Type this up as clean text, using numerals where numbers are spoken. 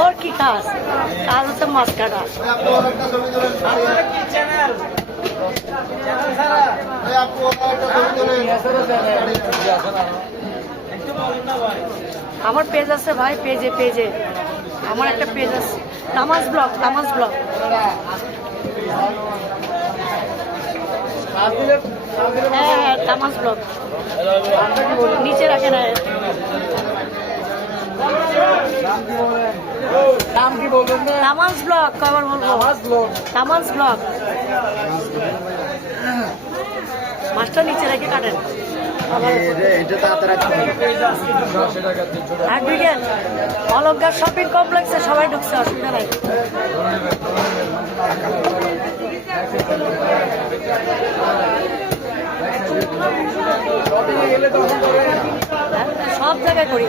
और की काज काज হচ্ছে মাছ কাটা। আমার পেজ আছে ভাই, পেজে পেজে আমার একটা পেজ আছে, তামাজ ব্লগ, তামাজ ব্লগ। হ্যাঁ হ্যাঁ তামাজ ব্লগ, নিচে রাখে না। নাম কি বলবেন না? তামাজ ব্লগ কবার বলবো? তামাজ ব্লগ। মাছটা নিচে রেখে কাটেন। অলঙ্কার শপিং কমপ্লেক্সে সবাই ঢুকছে, অসুবিধা নাই। সব জায়গায় করি।